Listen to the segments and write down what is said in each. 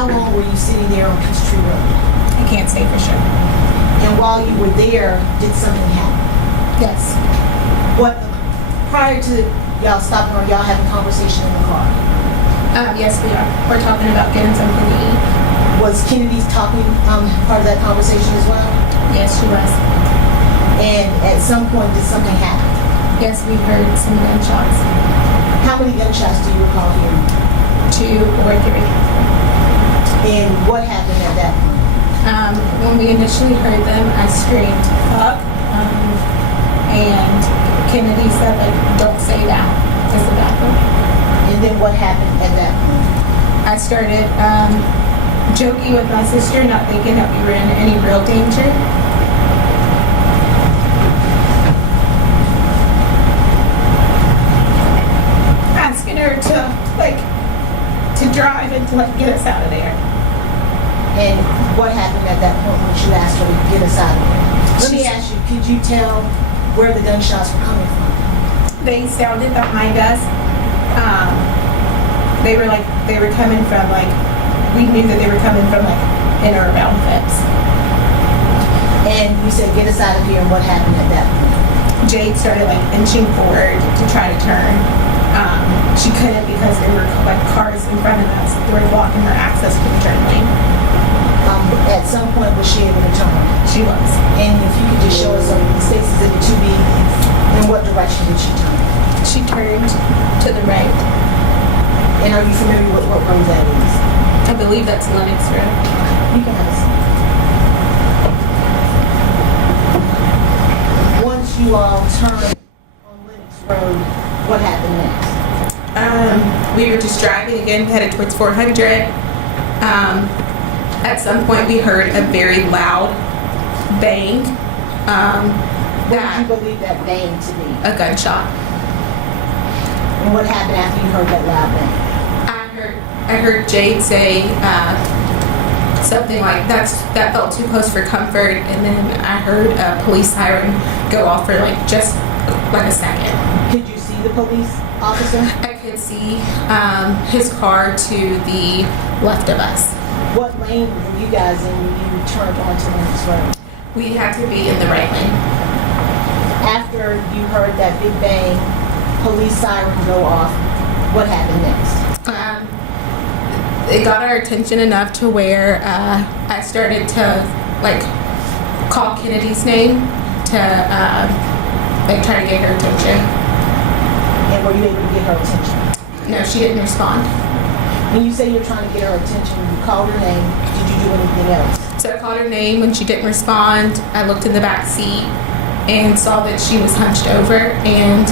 how long were you sitting there on Peachtree Road? I can't say for sure. And while you were there, did something happen? Yes. What, prior to y'all stopping or y'all having a conversation in the car, Yes, we are. We're talking about getting something to eat. was Kennedy talking, part of that conversation as well? Yes, she was. And at some point, did something happen? Yes, we heard some gunshots. How many gunshots do you recall hearing? 2 or 3. And what happened at that point? When we initially heard them, I screamed up, and Kennedy said, like, don't say that. It's the bathroom. And then what happened at that point? I started joking with my sister, not thinking that we were in any real danger. Asking her to, like, to drive and to, like, get us out of there. And what happened at that point when you asked her to get us out of there? Let me ask you, could you tell where the gunshots were coming from? They sounded behind us. They were coming from, like, we knew that they were coming from, like, in or around Phipps. And you said, get us out of here, and what happened at that point? Jade started, like, inching forward to try to turn. She couldn't because there were, like, cars in front of us. They were blocking her access to the turn lane. At some point, was she able to turn? She was. And if you could just show us the spaces in the 2B, in what direction did she turn? She turned to the right. And are you familiar with what road that is? I believe that's Lennox Road. You can have a seat. Once you all turned on Lennox Road, what happened next? We were just driving again, headed towards 400. At some point, we heard a very loud bang. What did you believe that bang to be? A gunshot. And what happened after you heard that loud bang? I heard Jade say something like, that felt too close for comfort, and then I heard a police siren go off for like just like a second. Could you see the police officer? I could see his car to the left of us. What lane were you guys in when you turned onto Lennox Road? We had to be in the right lane. After you heard that big bang, police siren go off, what happened next? It got our attention enough to where I started to like call Kennedy's name to like try to get her attention. And were you able to get her attention? No, she didn't respond. When you say you're trying to get her attention, you called her name, did you do anything else? So I called her name. When she didn't respond, I looked in the back seat and saw that she was hunched over, and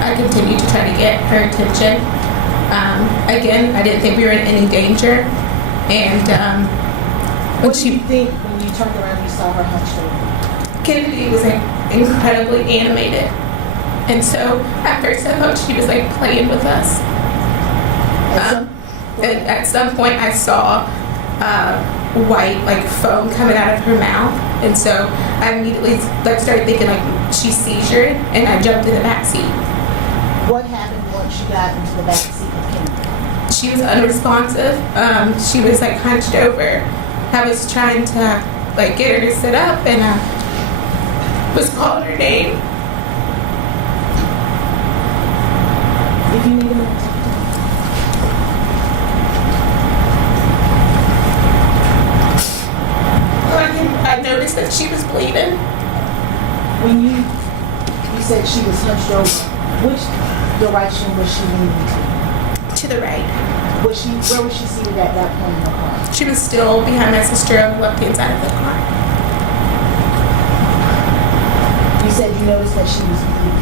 I continued to try to get her attention. Again, I didn't think we were in any danger, and What did you think when you turned around and you saw her hunched over? Kennedy was like incredibly animated, and so at first I thought she was like playing with us. At some point I saw white like foam coming out of her mouth, and so I immediately like started thinking like she seizured, and I jumped in the back seat. What happened once you got into the back seat of Kennedy? She was unresponsive. She was like hunched over. I was trying to like get her to sit up, and I was calling her name. If you need a minute, take your time. I noticed that she was bleeding. When you said she was hunched over, which direction was she leaning To the right. to? Where was she seated at that point in the car? She was still behind my sister on the left-hand side of the car. You said you noticed that she was bleeding.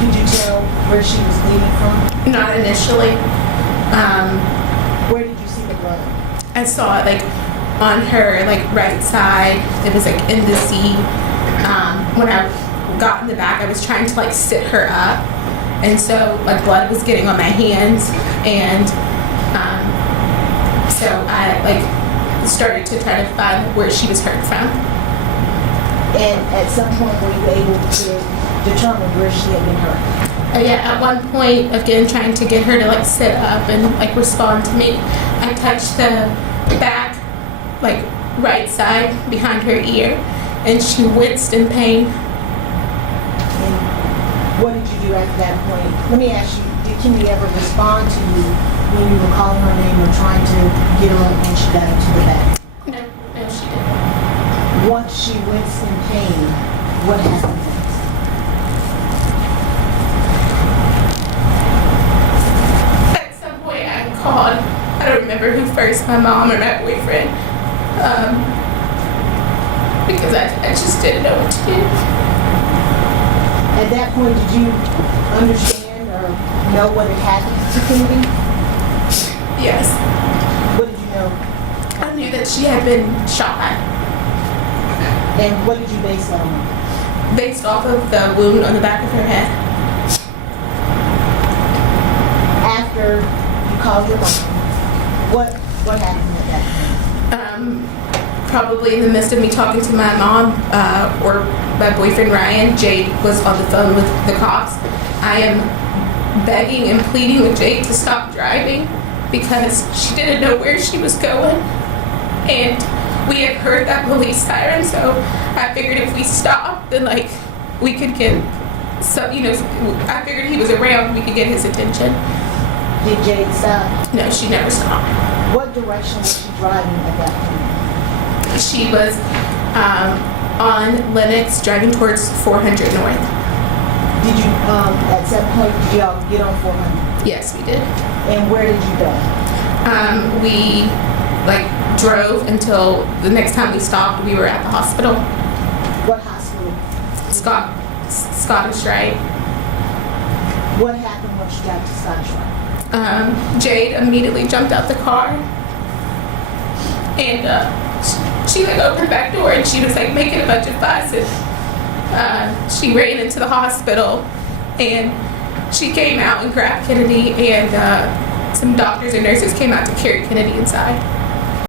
Could you tell where she was bleeding from? Not initially. Where did you see the blood? I saw it like on her like right side. It was like in the seat. When I got in the back, I was trying to like sit her up, and so like blood was getting on my hands, and so I like started to try to find where she was hurt from. And at some point, were you able to determine where she had been hurt? Yeah, at one point, again, trying to get her to like sit up and like respond to me, I touched the back, like right side behind her ear, and she winced in pain. And what did you do at that point? Let me ask you, did Kennedy ever respond to you when you were calling her name or trying to get her up when she got into the back? No, she didn't. Once she winced in pain, what happened next? At some point I called, I don't remember who first, my mom or my boyfriend, because I just didn't know what to do. At that point, did you understand or know what had happened to Kennedy? Yes. What did you know? I knew that she had been shot And what did you base that on? based off of the wound on the back of her head. After you called your mom, what happened at that point? Probably in the midst of me talking to my mom or my boyfriend Ryan, Jade was on the phone with the cops. I am begging and pleading with Jade to stop driving because she didn't know where she was going. And we had heard that police siren, so I figured if we stopped, then like we could get some, I figured he was around, we could get his attention. Did Jade stop? No, she never stopped. What direction was she driving at that point? She was on Lennox driving towards 400 North. Did you, at some point, did y'all get on 400? Yes, we did. And where did you go? We drove until the next time we stopped, we were at the hospital. What hospital? Scottish Rite. What happened once you got to Scottish Rite? Jade immediately jumped out the car and she opened the back door and she was making a bunch of fuss, and she ran into the hospital and she came out and grabbed Kennedy, and some doctors and nurses came out to carry Kennedy inside.